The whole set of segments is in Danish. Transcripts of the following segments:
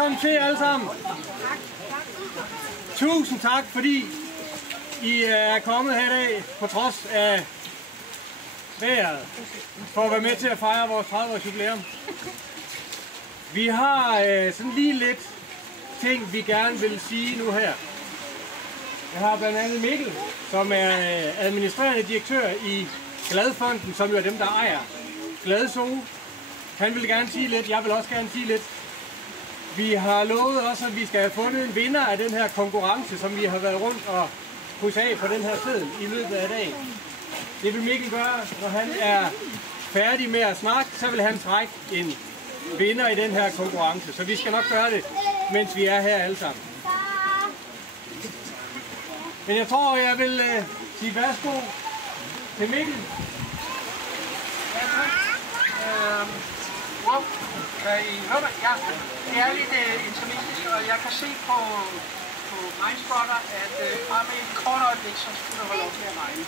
Velkommen til alle sammen. Tusind tak, fordi I er kommet her i dag på trods af vejret for at være med til at fejre vores 30-års jubilæum. Vi har sådan lige lidt ting, vi gerne vil sige nu her. Jeg har blandt andet Mikkel, som er administrerende direktør i Gladfonden, som jo er dem, der ejer Gladzoo. Han vil gerne sige lidt, jeg vil også gerne sige lidt. Vi har lovet også, at vi skal have fundet en vinder af den her konkurrence, som vi har været rundt og krydse af på den her seddel i løbet af dagen. Det vil Mikkel gøre, når han er færdig med at snakke, så vil han trække en vinder i den her konkurrence. Så vi skal nok gøre det, mens vi er her alle sammen. Men jeg tror, jeg vil sige værsgo til Mikkel. Ja, tak. Kan I høre mig? Ja, det er lidt intimistisk, og jeg kan se på Mindspotter, at bare med et kort øjeblik, så skulle der holde op med at regne.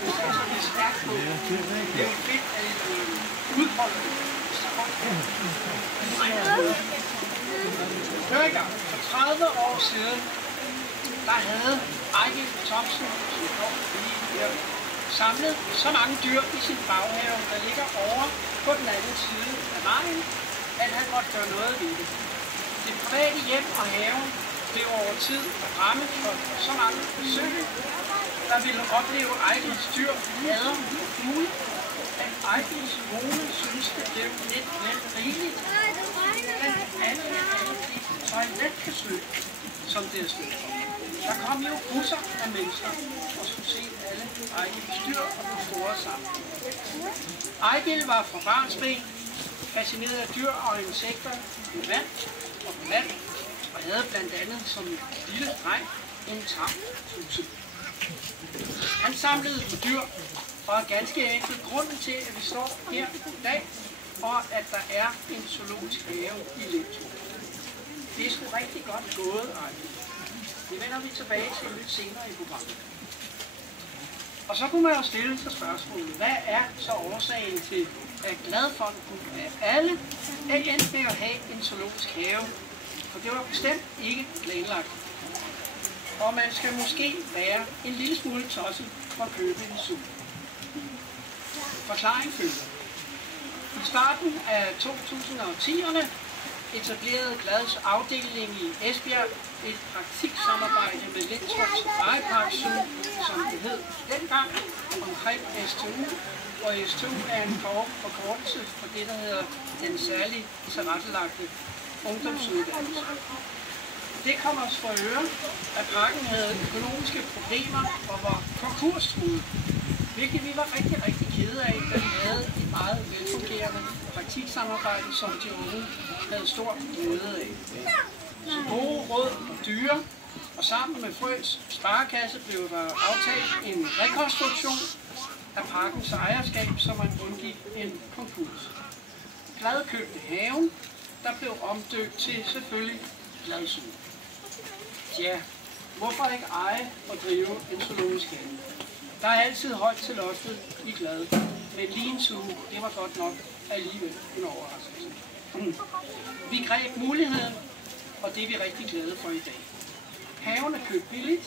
Det er så lidt stærkt på. Det er jo fedt, at I udholder det. Hør i gang. For 30 år siden, der havde Ejgil Thomsen, som går lige her, samlet så mange dyr i sin baghave, der ligger over på den anden side af vejen, at han måtte gøre noget ved det. Det private hjem og haven blev over tid ramme for så mange besøg, der ville opleve Ejgils dyr, hader og fugle, at Ejgils kone synes, det blev lidt rigeligt, men alle toiletbesøg, som det er stedet for. Der kom jo busser af mennesker og skulle se alle Ejgils dyr og den store sammen. Ejgil var fra barnsben fascineret af dyr og insekter på vand og på land, og havde blandt andet som lille dreng en tam tudse. Han samlede på dyr, og er ganske enkelt grunden til, at vi står her i dag, og at der er en zoologisk have i Lintrup. Det er sgu rigtig godt gået, Ejgil. Det vender vi tilbage til lidt senere i programmet. Og så kunne man jo stille sig spørgsmålet, hvad er så årsagen til, at Gladfonden af alle er endt med at have en zoologisk have? For det var bestemt ikke planlagt. Og man skal måske være en lille smule tosset for at købe en zoo. Forklaring følger. I starten af 2010'erne etablerede Glads afdeling i Esbjerg et praktiksamarbejde med Lintrup Safaripark Zoo, som det hed dengang, omkring STU. Og STU er en forkortelse for det, der hedder den særligt tilrettelagte ungdomsuddannelse. Det kom os for øre, at parken havde økonomiske problemer og var konkurstruet, hvilket vi var rigtig, rigtig kede af, da vi havde et meget velfungerende praktiksamarbejde, som de unge havde stor glæde af. Så gode råd og dyre, og sammen med Frøs Sparekasse blev der aftalt en rekonstruktion af parkens ejerskab, så man undgik en konkurs. Glad købte haven, der blev omdøbt til selvfølgelig Gladzoo. Ja, hvorfor ikke eje og drive en zoologisk have? Der er altid højt til loftet i Glad, men lige en zoo, det var godt nok alligevel en overraskelse. Vi greb muligheden, og det er vi rigtig glade for i dag. Haven er købt billigt,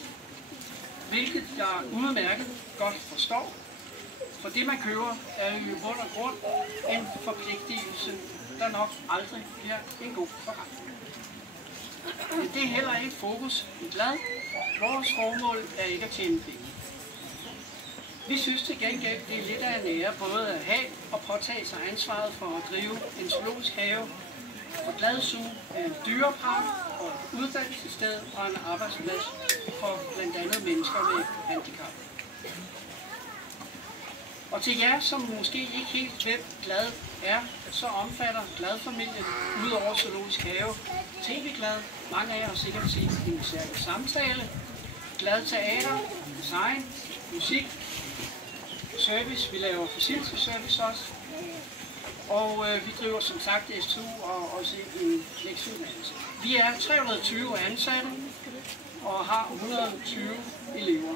hvilket jeg udmærket godt forstår, for det man køber er jo i bund og grund en forpligtelse, der nok aldrig bliver en god forretning. Men det er heller ikke fokus i Glad. Vores formål er ikke at tjene penge. Vi synes til gengæld, det er lidt af en ære både at have og påtage sig ansvaret for at drive en zoologisk have. For Gladzoo er en dyrepark og et uddannelsessted og en arbejdsplads for blandt andet mennesker med handicap. Og til jer, som måske ikke helt ved Glad er, så omfatter Glad-familien udover zoologisk have, tv-Glad, mange af jer har sikkert set en særlig samtale, Glad teater, design, musik, service, vi laver facility-service også, og vi driver som sagt STU og også en lektieuddannelse. Vi er 320 ansatte og har 120 elever.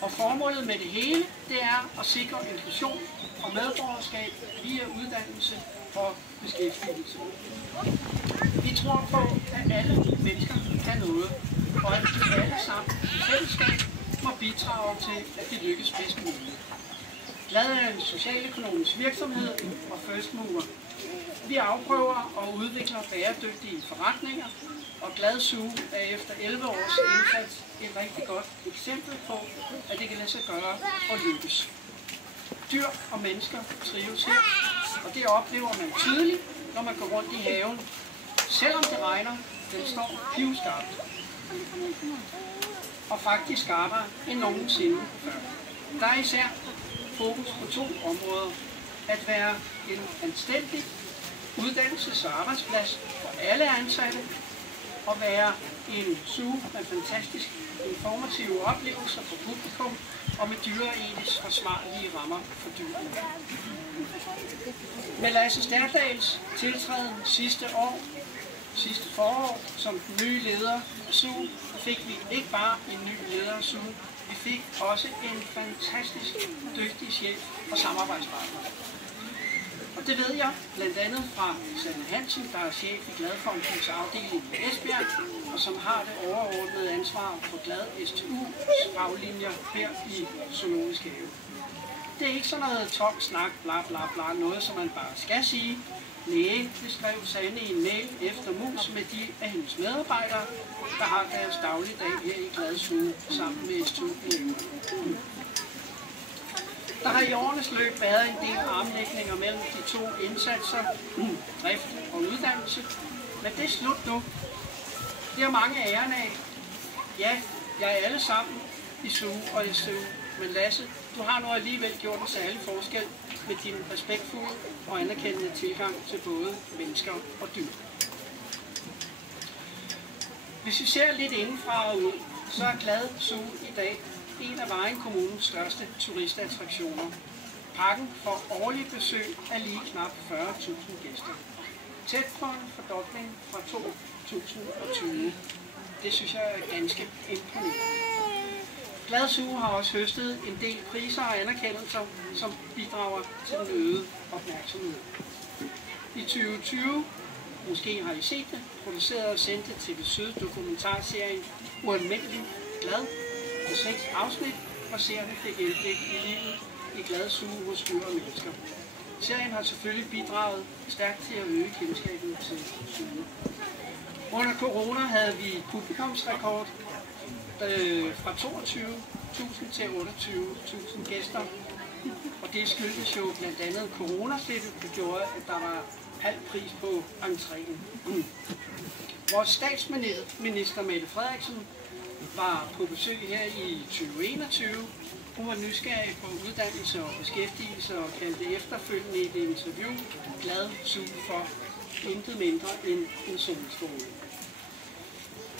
Og formålet med det hele, det er at sikre inklusion og medborgerskab via uddannelse og beskæftigelse. Vi tror på, at alle mennesker kan noget, og at vi alle sammen i fællesskab må bidrage til, at vi lykkes bedst muligt. Glad er en socialøkonomisk virksomhed og first mover. Vi afprøver og udvikler bæredygtige forretninger, og Glad Zoo er efter 11 års indsats et rigtig godt eksempel på, at det kan lade sig gøre og lykkes. Dyr og mennesker trives her, og det oplever man tydeligt, når man går rundt i haven. Selvom det regner, den står pivskarpt. Og faktisk skarpere end nogensinde før. Der er især fokus på 2 områder. At være en anstændig uddannelses- og arbejdsplads for alle ansatte, og være en zoo med fantastisk informative oplevelser for publikum og med dyreetisk forsvarlige rammer for dyrene. Med Lasse Stærdals tiltræden sidste forår som den nye leder af zoo, fik vi ikke bare en ny leder af zoo, vi fik også en fantastisk dygtig chef og samarbejdspartner. Og det ved jeg blandt andet fra Sanne Hansen, der er chef i Gladfondens afdeling i Esbjerg, og som har det overordnede ansvar for Glad STU's faglinjer her i Zoologisk Have. Det er ikke sådan noget tom snak, bla bla bla, noget som man bare skal sige. Nej, det skrev Sanne i en mail efter mus med de af hendes medarbejdere, der har deres dagligdag her i Glad Zoo sammen med STU-eleverne. Der har i årenes løb været en del armlægninger mellem de 2 indsatser, drift og uddannelse, men det er slut nu. Det er mange æren af. Ja, jeg er alle sammen i SU og STU, men Lasse, du har nu alligevel gjort en særlig forskel med din respektfulde og anerkendende tilgang til både mennesker og dyr. Hvis vi ser lidt indenfra og ud, så er Glad Zoo i dag en af Vejen Kommunes største turistattraktioner. Parken får årlig besøg af lige knap 40.000 gæster. Tæt på en fordobling fra 2020. Det synes jeg er ganske imponerende. Glad Zoo har også høstet en del priser og anerkendelser, som bidrager til den øgede opmærksomhed. I 2020, måske har I set det, producerede og sendte TV Syd dokumentarserien Ualmindelig Glad på 6 afsnit, hvor serien fik indblik i livet i Glad Zoo hos dyr og mennesker. Serien har selvfølgelig bidraget stærkt til at øge kendskabet til zoo. Under corona havde vi publikumsrekord fra 22.000 til 28.000 gæster, og det skyldtes jo blandt andet coronaslippet, der gjorde, at der var halv pris på entréen. Vores statsminister Mette Frederiksen var på besøg her i 2021. Hun var nysgerrig på uddannelse og beskæftigelse og kaldte efterfølgende i et interview Glad Zoo for intet mindre end en solstråle.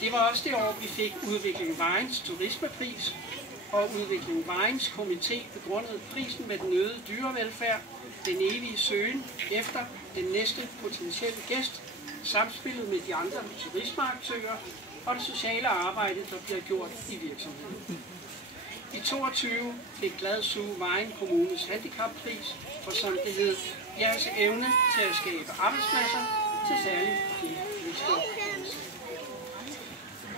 Det var også det år, vi fik Udvikling Vejens turismepris, og Udvikling Vejens komité begrundede prisen med den øgede dyrevelfærd, den evige søgen efter den næste potentielle gæst, samspillet med de andre turismeaktører og det sociale arbejde, der bliver gjort i virksomheden. I 2022 fik Glad Zoo Vejen Kommunes handicappris for, som det hed, jeres evne til at skabe arbejdspladser til særligt de.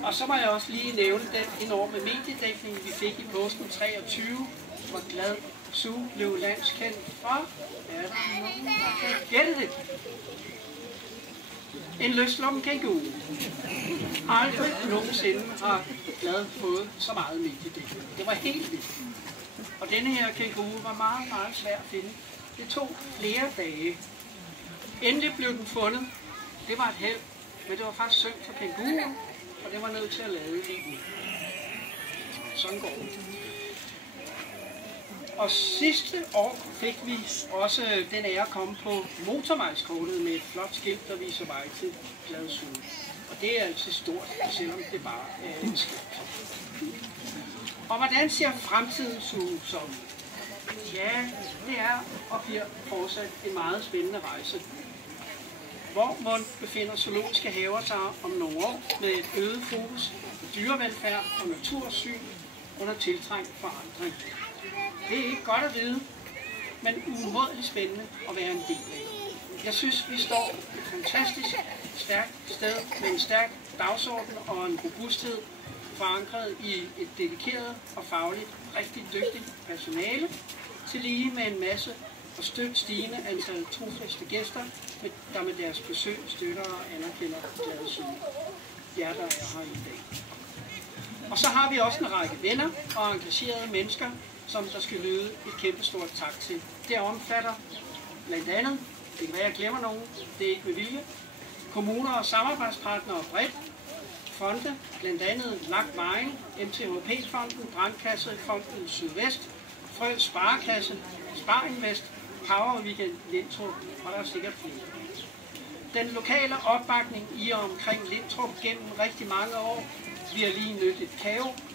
Og så må jeg også lige nævne den enorme mediedækning, vi fik i påsken 23, hvor Glad Zoo blev landskendt for, gætte det, en løslummen kænguru. Aldrig nogensinde har Glad fået så meget mediedækning. Det var helt vildt. Og denne her kænguru var meget, meget svær at finde. Det tog flere dage. Endelig blev den fundet. Det var et held, men det var faktisk synd for kænguruen, og det var nødt til at lade livet. Sådan går det. Og sidste år fik vi også den ære at komme på motorvejskortet med et flot skilt, der viser vej til Glad Zoo. Og det er altså stort, selvom det bare er et skilt. Og hvordan ser fremtidens zoo så ud? Ja, det er og bliver fortsat en meget spændende rejse. Hvor man befinder zoologiske haver sig om nogle år med et øget fokus på dyrevelfærd og natursyn under tiltrængt forandring. Det er ikke godt at vide, men umådeligt spændende at være en del af. Jeg synes, vi står et fantastisk stærkt sted med en stærk dagsorden og en robusthed forankret i et dedikeret og fagligt rigtig dygtigt personale, til lige med en masse og støt stigende antal trofaste gæster, der med deres besøg støtter og anerkender Gladsaxe. Jer, der er her i dag. Og så har vi også en række venner og engagerede mennesker, som der skal lyde et kæmpestort tak til. Det omfatter blandt andet, det kan være, jeg glemmer nogen, det er ikke med vilje, kommuner og samarbejdspartnere bredt, fonde, blandt andet Lagt Vejen, MTHP-fonden, Brandkassefonden Sydvest, Frø Sparekasse, Sparinvest, Power Weekend Lintrup, og der er sikkert flere. Den lokale opbakning i og omkring Lintrup gennem rigtig mange år. Vi har lige nødt et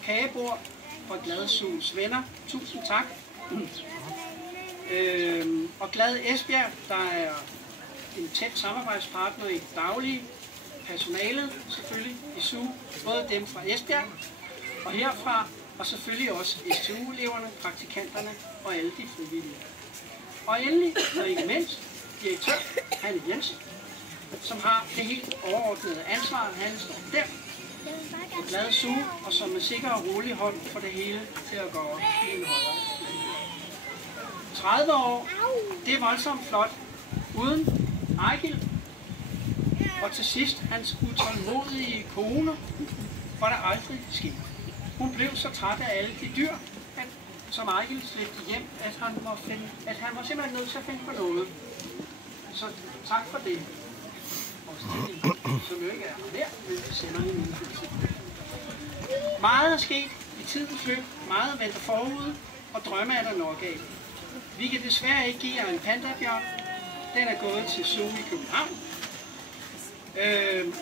kagebord fra Gladsaxes venner. Tusind tak. Og Glad Esbjerg, der er en tæt samarbejdspartner i daglige. Personalet selvfølgelig i SU, både dem fra Esbjerg og herfra, og selvfølgelig også STU-eleverne, praktikanterne og alle de frivillige. Og endelig, og ikke mindst, direktør Hanne Jensen, som har det helt overordnede ansvar. Han står der på Gladsaxe, og som med sikker og rolig hånd for det hele til at gå op i en højere. 30 år, det er voldsomt flot, uden Ejgil. Og til sidst hans utålmodige kone, hvor der aldrig skete. Hun blev så træt af alle de dyr, som Ejgil slæbte hjem, at han var simpelthen nødt til at finde på noget. Så tak for det. Og som jo ikke er her, men vi sender hende en politik. Meget er sket i tidens løb, meget venter forud, og drømme er der nok af. Vi kan desværre ikke give jer en pandabjørn. Den er gået til Zoo i København.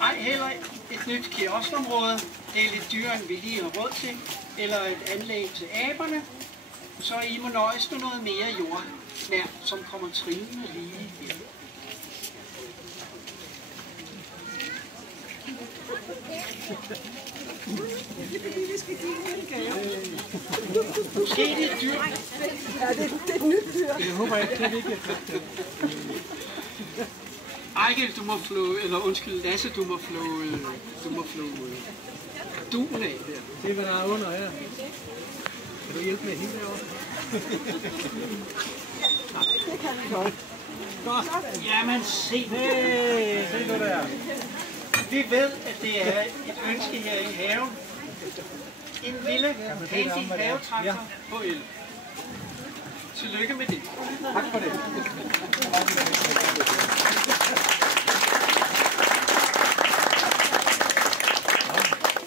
Ej heller et nyt kioskområde. Det er lidt dyrere, end vi lige har råd til. Eller et anlæg til aberne. Så I må nøjes med noget mere jord, som kommer trillende lige her. Måske det er et dyr. Ja, det er et nyt dyr. Jeg håber ikke, det er vigtigt. Ejgil, du må flå, eller undskyld, Lasse, du må flå duen af der. Se, hvad der er under her. Kan du hjælpe med at hive derovre? Det kan vi godt. Godt. Jamen, se Se nu der. Vi ved, at det er et ønske her i haven. En lille, handy havetraktor på el. Tillykke med det. Tak for det.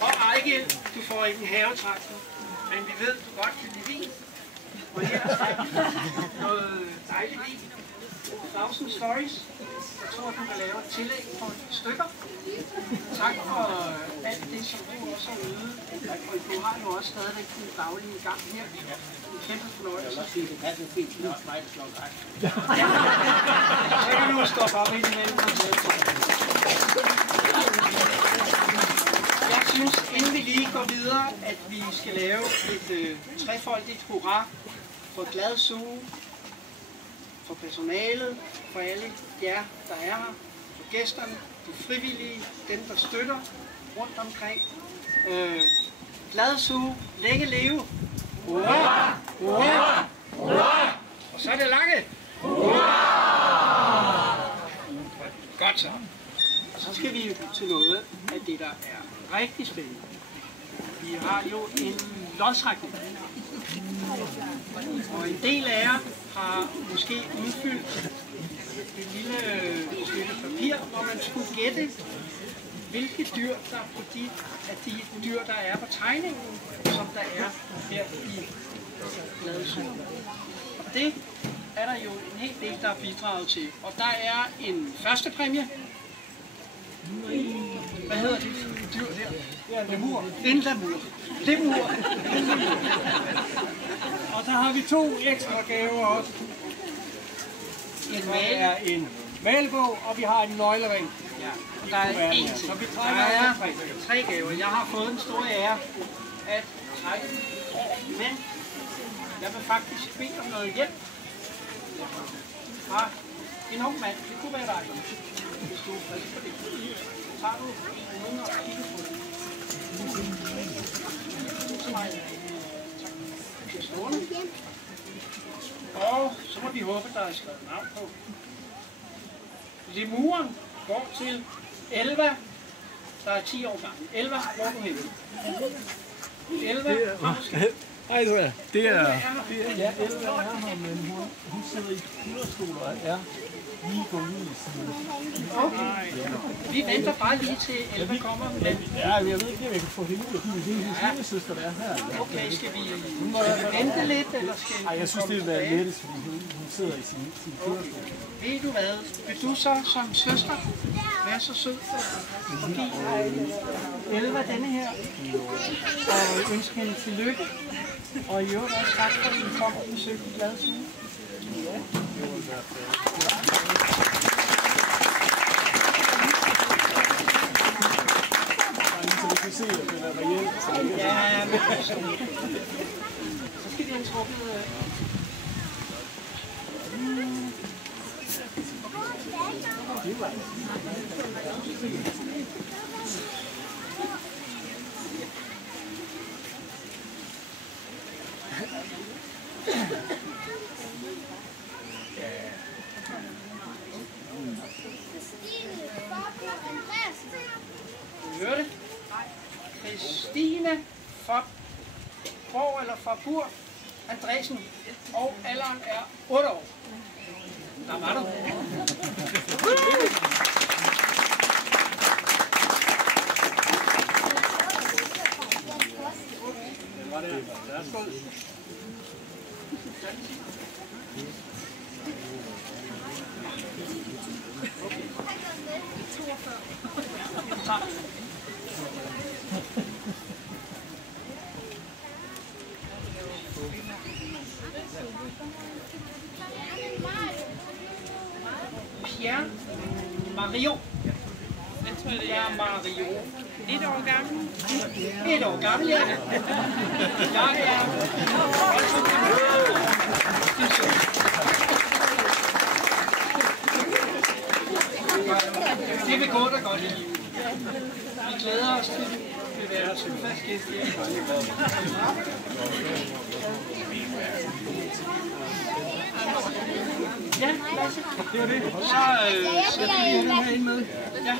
Og Ejgil, du får ikke en havetraktor, men vi ved, du godt kan lide vin. Og her er noget dejligt vin. 1000 Stories. Jeg tror, du kan lave et tillæg på et stykker. Tak for alt det, som du også har ydet. Og du har jo også stadigvæk den daglige gang her. En kæmpe fornøjelse. Det passer fint. Det er også mig, der slår dig. Så kan du stoppe op ind imellem. Jeg synes, inden vi lige går videre, at vi skal lave et trefoldigt hurra for Gladsaxe, for personalet, for alle jer, der er her, for gæsterne, de frivillige, dem, der støtter rundt omkring. Gladsaxe, længe leve! Hurra! Hurra! Hurra! Og så er det Lange! Hurra! Godt så. Så skal vi til noget af det, der er rigtig spændende. Vi har jo en lodtrækning. Og en del af jer har måske udfyldt et lille stykke papir, hvor man skulle gætte, hvilke dyr der på af de dyr, der er på tegningen, som der er her i Gladsaxe. Og det er der jo en hel del, der er bidraget til. Og der er en første præmie. Hvad hedder det dyr der? Det er en lemur. En lemur. Lemur. Og så har vi 2 ekstra gaver også. En Der er en malbog, og vi har en nøglering. Ja, der er en Så vi der trækker er 3. 3 gaver. Jeg har fået en stor ære at trække den. Men jeg vil faktisk bede om noget hjælp fra En ung mand, det kunne være dig, hvis du er frisk på det. Så tager du nogen og kigger på det. Så meget. Tak. Det er stående. Og så må vi håbe, der er skrevet navn på. Lemuren går til Elva, der er 10 år gammel. Elva, hvor er du henne? Elva, Hej så. Det er... Ja, Elva er her, men hun sidder i kylderstol og er lige gået ud i siden. okay. Vi venter bare lige til Elva kommer. Men... Ja, jeg ved ikke, om jeg kan få hende ud. Det er hendes lille søster, der er her. Okay, skal vi vente lidt, eller skal vi... Nej, jeg synes, det vil være lettest, fordi hun sidder i sin kylderstol. Ved du hvad? Vil du så som søster være så sød og give Elva denne her og ønske hende tillykke? Og i øvrigt også tak for, at I kom og besøgte Gladshus. Så vi kan se, at det er reelt. Ja, men så skal vi have trukket... Hører det? Christine Forborg eller Forbur Andresen, og alderen er 8 år. Der var du. Var det? Tak. Pierre Mario. Pierre Mario. 1 år gammel. 1 år gammel, ja. Jeg er... Det vil gå da godt i livet. Vi glæder os til at være søfast gæst her. Ja, Lasse. Det var det. Så sætter vi den her ind med. Ja.